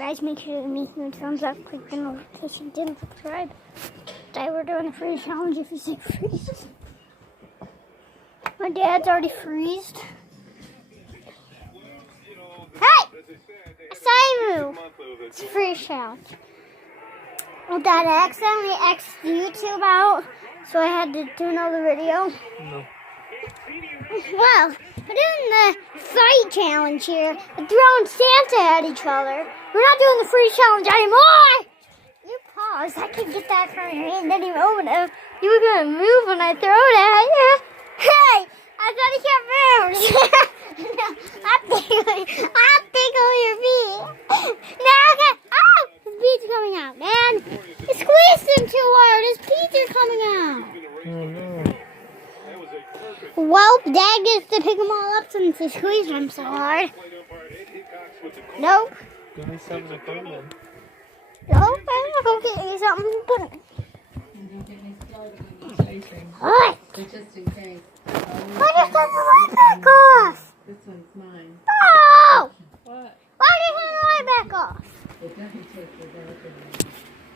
Guys, make sure to make me a thumbs up, click the notification, and subscribe. Today we're doing a freeze challenge if you say freeze. My dad's already freezed. Hey! Simon! It's a freeze challenge. Well, Dad accidentally X'd YouTube out, so I had to do another video. No. Well, we're doing the fight challenge here. We're throwing Santa at each other. We're not doing the freeze challenge anymore! You pause. I can get that from your hand any moment. You were going to move when I throw it at you. Hey! I thought you can't move. No, I'll tickle your feet. Now I got... Oh! His beads are coming out, man. You squeezed him too hard. His beads are coming out. Oh, no. Well, Dad gets to pick them all up since he squeezed them so hard. Nope. Give me something to put them in. Nope, I'm gonna go get you something to put in. What? Just in case. Why just turn the light back off? This one's mine. No! What? Why did you turn the light back off? It doesn't take the dark in there.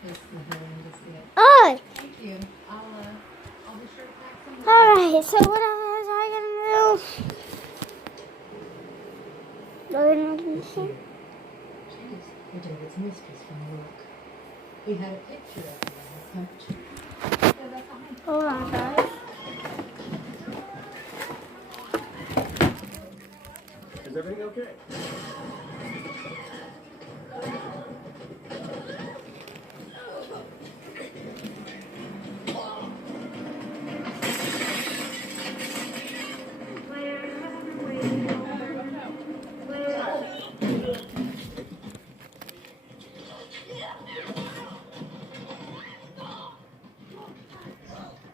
Just the hand to see it. Oh! Thank you. I'll be sure to pack some. Alright, so what else was I gonna do? Jeez, we're David's mistress from work. We had a picture of her on the couch. Hold on, guys. Is everything okay?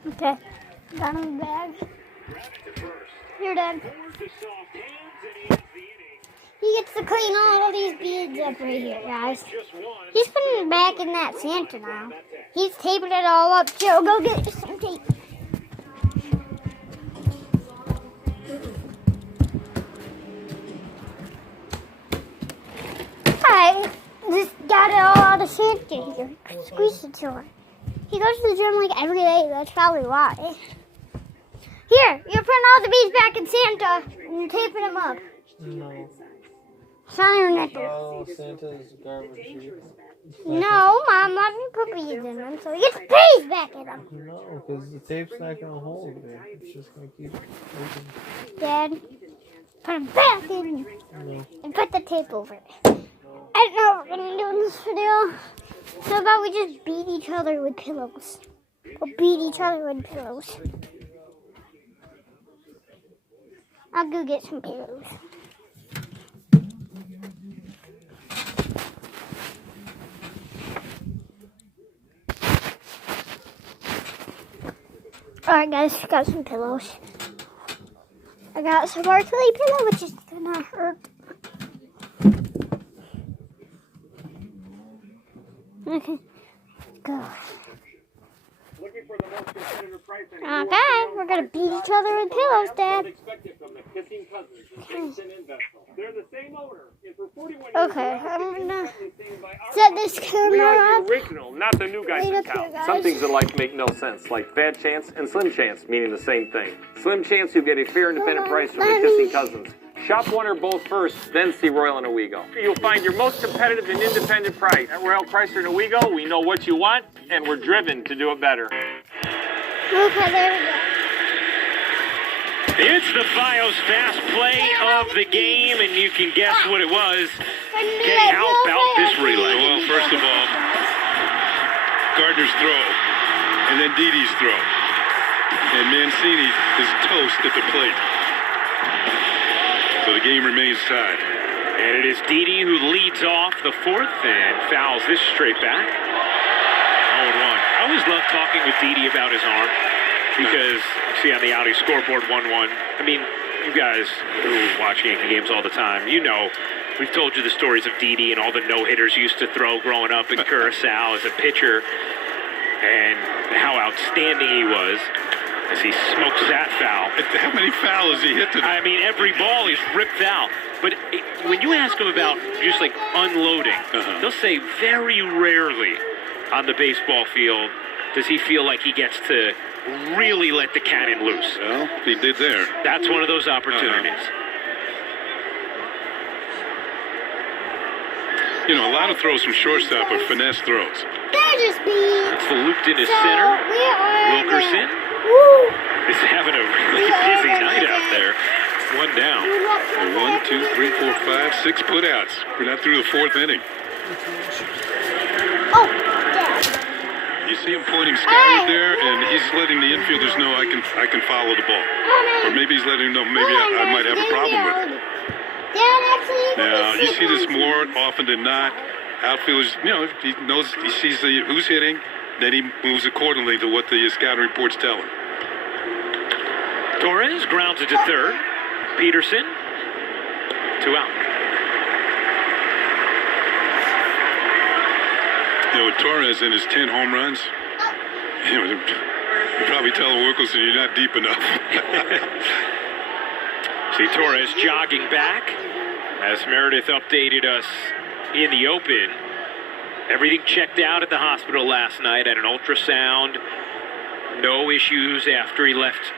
Okay, got him in the bag. Here, Dad. He gets to clean all of these beads up right here, guys. He's putting it back in that Santa now. He's taping it all up. Joe, go get you some tape. I just got it all out of Santa here. Squeeze it to her. He goes to the gym like every day. That's probably why. Here, you're putting all the beads back in Santa and you're taping them up. No. It's on your nipple. Oh, Santa's garbage heap. No, Mom, let me put beads in them so he gets beads back in them. No, because the tape's not going to hold it. It's just going to keep open. Dad, put them back in No. and put the tape over it. I don't know what we're going to do in this video. How about we just beat each other with pillows? We'll beat each other with pillows. I'll go get some pillows. Alright guys, got some pillows. I got some sparkly pillow, which is gonna hurt. Okay, go. Okay, we're gonna beat each other with pillows, Dad. Okay, I'm gonna set this camera up. Original, not the new guys Wait in up here, town. guys. Some things in life make no sense, like Fat Chance and Slim Chance, meaning the same thing. Slim Chance, you get a fair independent price from the Kissing Cousins. Shop one or both first, then see Royal and Owego. You'll find your most competitive and independent price. At Royal Chrysler and Owego, we know what you want, and we're driven to do it better. Okay, there we go. It's the Fios fast play of the game, and you can guess what it was. Okay, how about this relay? Well, first of all, Gardner's throw, and then Didi's throw. And Mancini is toast at the plate. So the game remains tied. And it is Didi who leads off the fourth and fouls this straight back. 0-1. I always love talking with Didi about his arm because, see on the Audi scoreboard 1-1. I mean, you guys who watch Yankee games all the time, you know, we've told you the stories of Didi and all the no-hitters he used to throw growing up in Curacao as a pitcher and how outstanding he was. As he smokes that foul. How many fouls has he hit today? I mean, every ball he's ripped out. But when you ask them about just like unloading, they'll say very rarely on the baseball field does he feel like he gets to really let the cannon loose. Well, he did there. That's one of those opportunities. You know, a lot of throws from shortstop are finesse throws. They're just beats. It's the looped into So center. we are. Wilkerson Woo. is having a really busy night out there. One down. 1, 2, 3, 4, 5, 6 putouts. We're not through the 4th inning. Oh, yeah. You see him pointing skyward there, and he's letting the infielders know I can follow the ball. Or maybe he's letting them know maybe I might have a problem with it. Now, you see this more often than not. Outfielders, you know, he sees who's hitting, then he moves accordingly to what the scouting reports tell him. Torres grounds it to third. Peterson, 2 out. You know, with Torres and his 10 home runs, you know, you probably tell Wilkerson you're not deep enough. See Torres jogging back. As Meredith updated us in the open, everything checked out at the hospital last night at an ultrasound. No issues after he left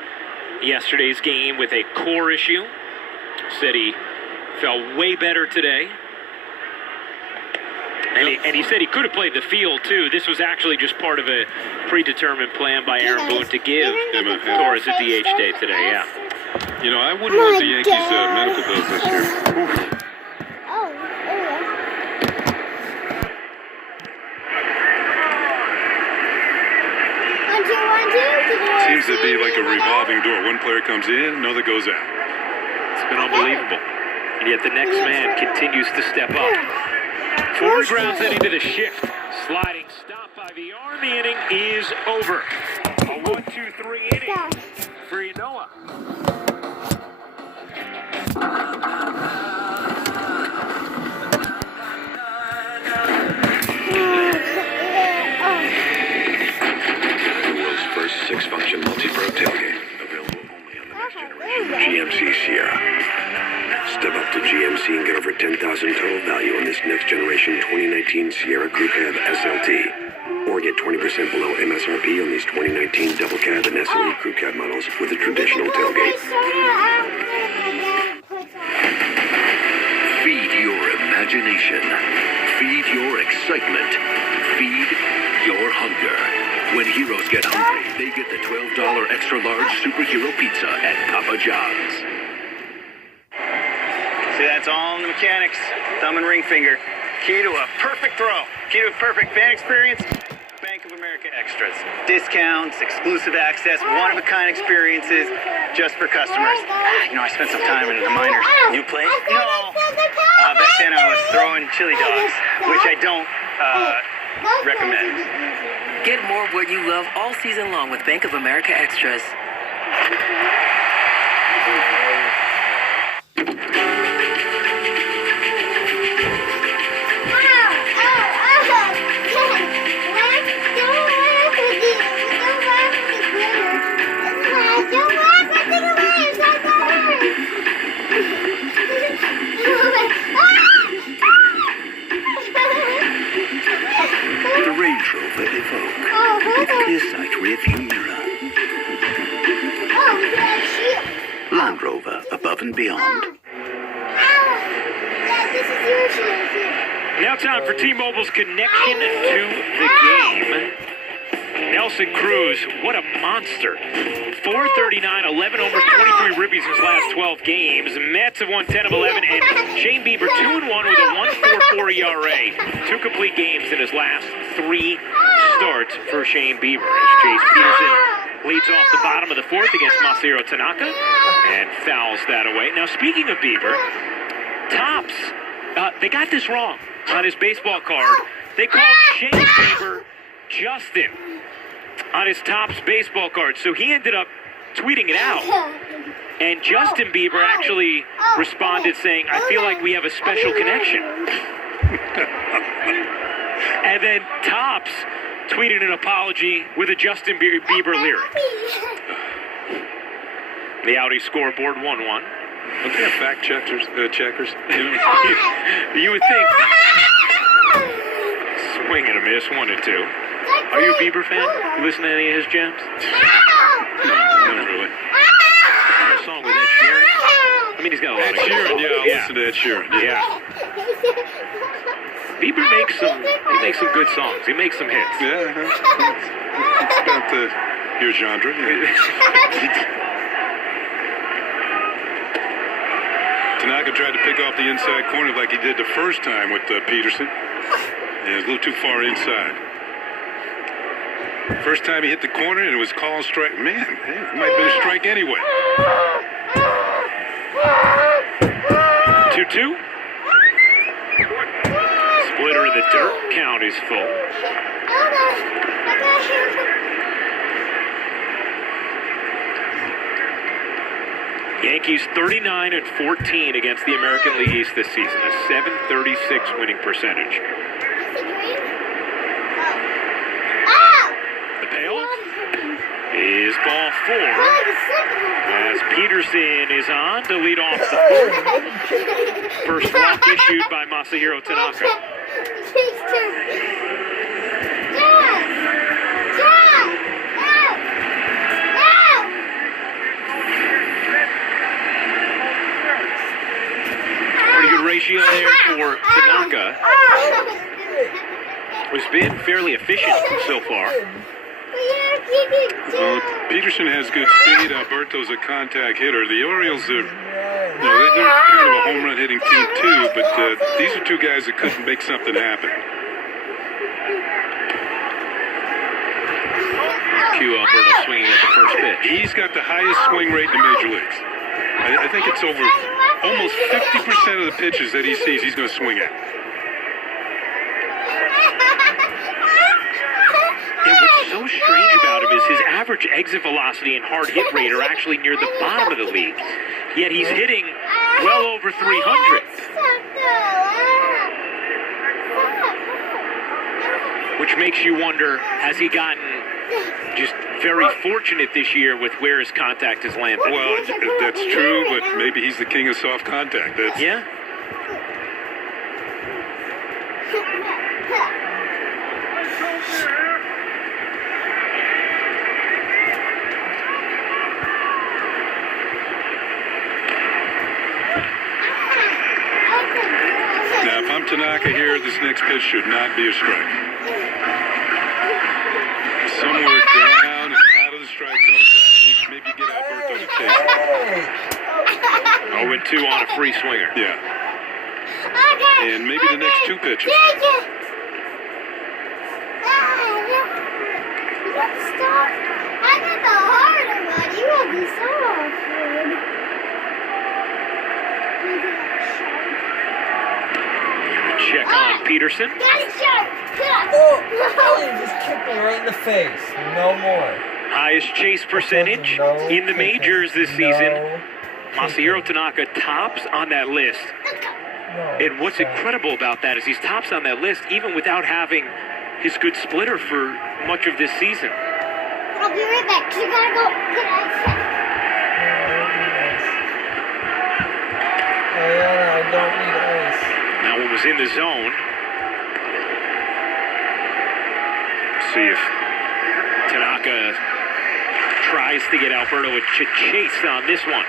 yesterday's game with a core issue. Said he felt way better today. And he said he could have played the field, too. This was actually just part of a predetermined plan by Aaron Boone to give Torres a DH day today, yeah. You know, I wouldn't want the Yankees' medical bills this year. Seems to be like a revolving door. One player comes in, another goes out. It's been unbelievable. And yet the next man continues to step up. 4 grounds heading to the shift. Sliding stop by the arm. The inning is over. A 1-2-3 inning for Ynoa. First 6-function multi-pro tailgate, available only on the next generation GMC Sierra. Step up to GMC and get over $10,000 total value on this next generation 2019 Sierra Crew Cab SLT. Or get 20% below MSRP on these 2019 Double Cab and SLE Crew Cab models with a traditional tailgate. Feed your imagination. Feed your excitement. Feed your hunger. When heroes get hungry, they get the $12 extra large superhero pizza at Papa John's. See, that's all in the mechanics. Thumb and ring finger. Key to a perfect throw. Key to a perfect fan experience. Bank of America Extras. Discounts, exclusive access, one-of-a-kind experiences just for customers. You know, I spent some time in the minors. You play? No. Back then I was throwing chili dogs, which I don't recommend. Get more of what you love all season long with Bank of America Extras. The Range Rover Evoque. With clear sight rearview mirror. Land Rover, above and beyond. Now time for T-Mobile's connection to the game. Nelson Cruz, what a monster. 439, 11 homers, 23 ribbies in his last 12 games. Mets have won 10 of 11, and Shane Bieber 2-1 with a 1.44 ERA. 2 complete games in his last 3 starts for Shane Bieber. As Chase Peterson leads off the bottom of the 4th against Masahiro Tanaka and fouls that away. Now, speaking of Bieber, Topps, they got this wrong on his baseball card. They called Shane Bieber Justin on his Topps baseball card. So he ended up tweeting it out. And Justin Bieber actually responded saying, "I feel like we have a special connection." And then Topps tweeted an apology with a Justin Bieber lyric. The Audi scoreboard 1-1. Don't they have fact checkers? You know? You would think. Swing and a miss, 1-2. Are you a Bieber fan? You listen to any of his jams? No, not really. A song with Ed Sheeran? I mean, he's got a lot Ed of good Sheeran, songs. yeah, I'll listen to Ed Sheeran. Yeah. Bieber makes some good songs. He makes some hits. Yeah, it's about your genre. Tanaka tried to pick off the inside corner like he did the first time with Peterson. And it was a little too far inside. First time he hit the corner and it was called strike. Man, hey, it might have been a strike anyway. 2-2. Splitter in the dirt. Count is full. Yankees 39-14 against the American League East this season. A .736 winning percentage. The payoff is ball 4. As Peterson is on to lead off the 4th. First walk issued by Masahiro Tanaka. Pretty good ratio there for Tanaka, who's been fairly efficient so far. Peterson has good speed. Alberto's a contact hitter. The Orioles are, they're kind of a home run hitting team too, but these are two guys that couldn't make something happen. Cue Alberto swinging at the first pitch. He's got the highest swing rate in the major leagues. I think it's over almost 50% of the pitches that he sees, he's going to swing at. And what's so strange about him is his average exit velocity and hard hit rate are actually near the bottom of the league. Yet he's hitting well over 300. Which makes you wonder, has he gotten just very fortunate this year with where his contact has landed? Well, that's true, but maybe he's the king of soft contact. Yeah. Now, if I'm Tanaka here, this next pitch should not be a strike. Somewhere down and out of the strike zone, maybe get Alberto to chase it. 0-2 on a free swinger. Yeah. And maybe the next two pitches. Stop. I got the harder one. You will be so awkward. Check on Peterson. Oh, you just kicked me right in the face. No more. Highest chase percentage in the majors this season. Masahiro Tanaka tops on that list. And what's incredible about that is he's tops on that list even without having his good splitter for much of this season. I'll be right back. You gotta go get ice. Ayana, I don't need ice. That one was in the zone. See if Tanaka tries to get Alberto a chase on this one.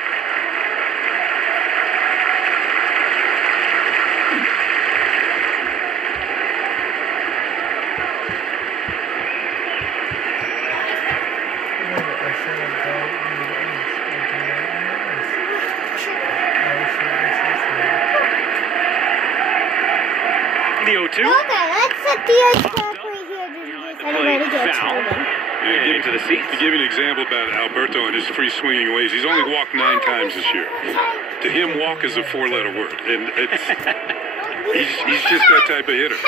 The 0-2. Okay, let's set the ice back right here just in case anybody gets hurt. Into the seats. To give you an example about Alberto and his free swinging ways, he's only walked 9 times this year. To him, walk is a 4-letter word, and it's he's just that type of hitter.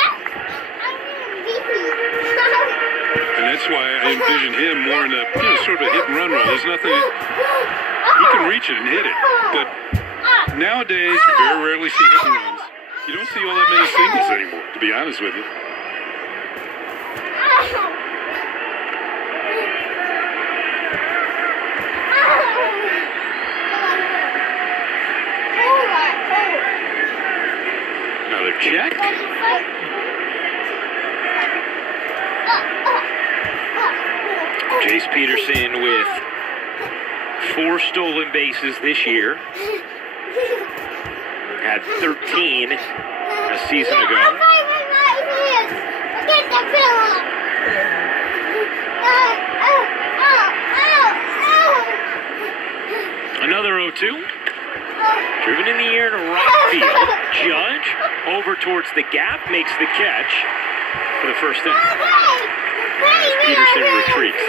And that's why I envision him more in a sort of a hit and run role. There's nothing he can reach it and hit it, but nowadays you very rarely see hit and runs. You don't see all that many singles anymore, to be honest with you. Grip check. Jace Peterson with 4 stolen bases this year. Had 13 a season ago. Another 0-2. Driven in the air to right field. Judge over towards the gap, makes the catch for the first inning. As Peterson retreats.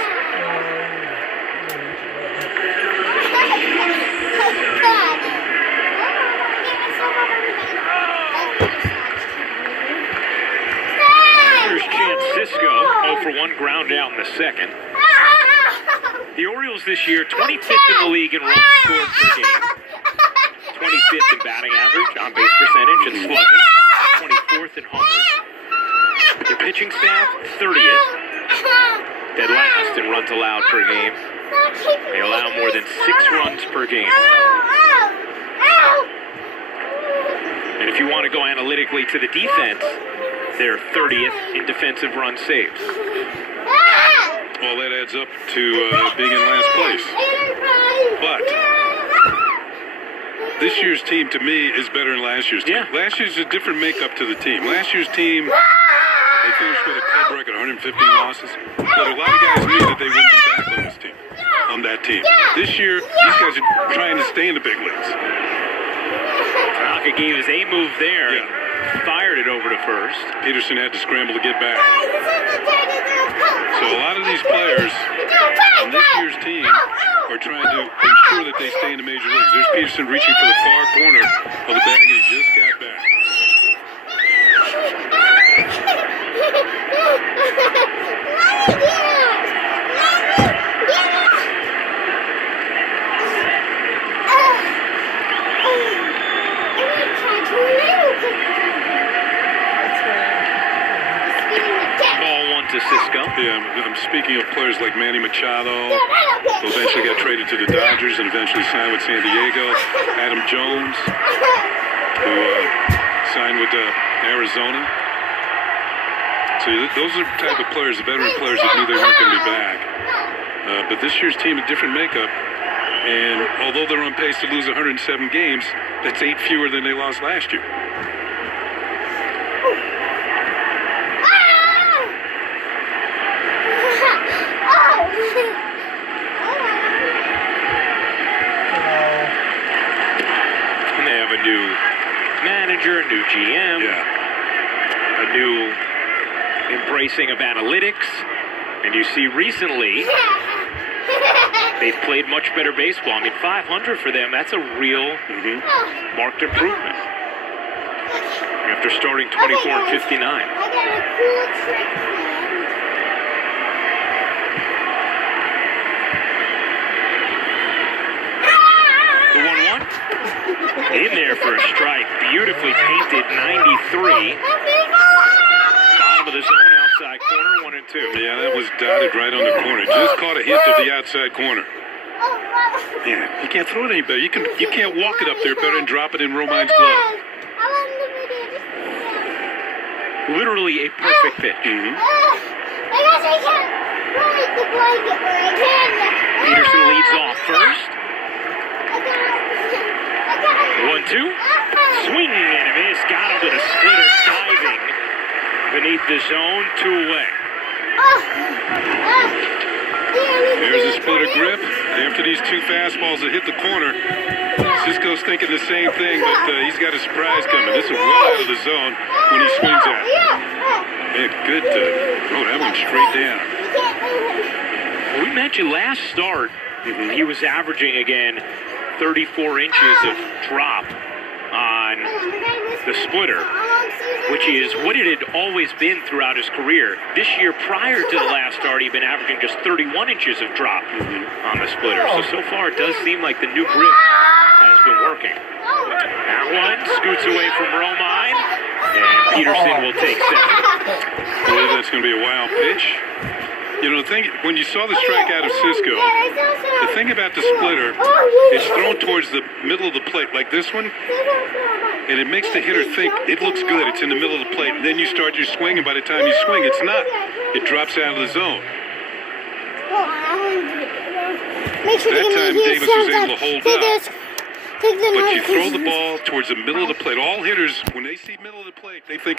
Here's Chance Cisco, 0 for 1 ground out in the second. The Orioles this year, 25th in the league in runs scored per game. 25th in batting average, on base percentage, and slugging. 24th in homers. Their pitching staff, 30th. Dead last in runs allowed per game. They allow more than 6 runs per game. And if you want to go analytically to the defense, they're 30th in defensive run saves. Well, that adds up to being in last place. But this year's team, to me, is better than last year's team. Yeah. Last year's a different makeup to the team. Last year's team, they finished with a club record, 150 losses. But a lot of guys knew that they wouldn't be back on this team, on that team. This year, these guys are trying to stay in the big leagues. Tanaka gave his A move there. Yeah. Fired it over to first. Peterson had to scramble to get back. So a lot of these players on this year's team are trying to ensure that they stay in the major leagues. There's Peterson reaching for the far corner of the bag, and he just got back. To Cisco. Yeah, I'm speaking of players like Manny Machado, who eventually got traded to the Dodgers and eventually signed with San Diego. Adam Jones, who signed with Arizona. So those are the type of players, the veteran players that knew they weren't going to be back. But this year's team, a different makeup. And although they're on pace to lose 107 games, that's 8 fewer than they lost last year. And they have a new manager, a new GM, a new embracing of analytics. And you see recently, they've played much better baseball. I mean, 500 for them, that's a real marked improvement. After starting 24 and 59. I got a cool trick planned. The 1-1. In there for a strike. Beautifully painted 93. Bottom of the zone, outside corner, 1 and 2. Yeah, that was dotted right on the corner. Just caught a hit to the outside corner. Yeah, you can't throw it any better. You can't walk it up there better than drop it in Romine's glove. Literally a perfect pitch. I guess I can't ride the blanket where I can. Peterson leads off first. 1-2. Swing and a miss. Got him with a splitter diving beneath the zone. 2 away. There's a splitter grip. After these 2 fastballs that hit the corner, Cisco's thinking the same thing, but he's got a surprise coming. This is well out of the zone when he swings at it. Man, good throw that one straight down. Well, we mentioned last start, he was averaging again 34 inches of drop on the splitter, which is what it had always been throughout his career. This year, prior to the last start, he'd been averaging just 31 inches of drop on the splitter. So far, it does seem like the new grip has been working. That one scoots away from Romine, and Peterson will take second. I believe that's going to be a wild pitch. You know, the thing, when you saw the strikeout of Cisco, the thing about the splitter, it's thrown towards the middle of the plate like this one. And it makes the hitter think it looks good, it's in the middle of the plate. And then you start your swing, and by the time you swing, it's not. It drops out of the zone. Make sure That to time, give me Davis was able to hold out. Take the But you throw the ball towards the middle of the plate. All hitters, when they see middle of the plate, they think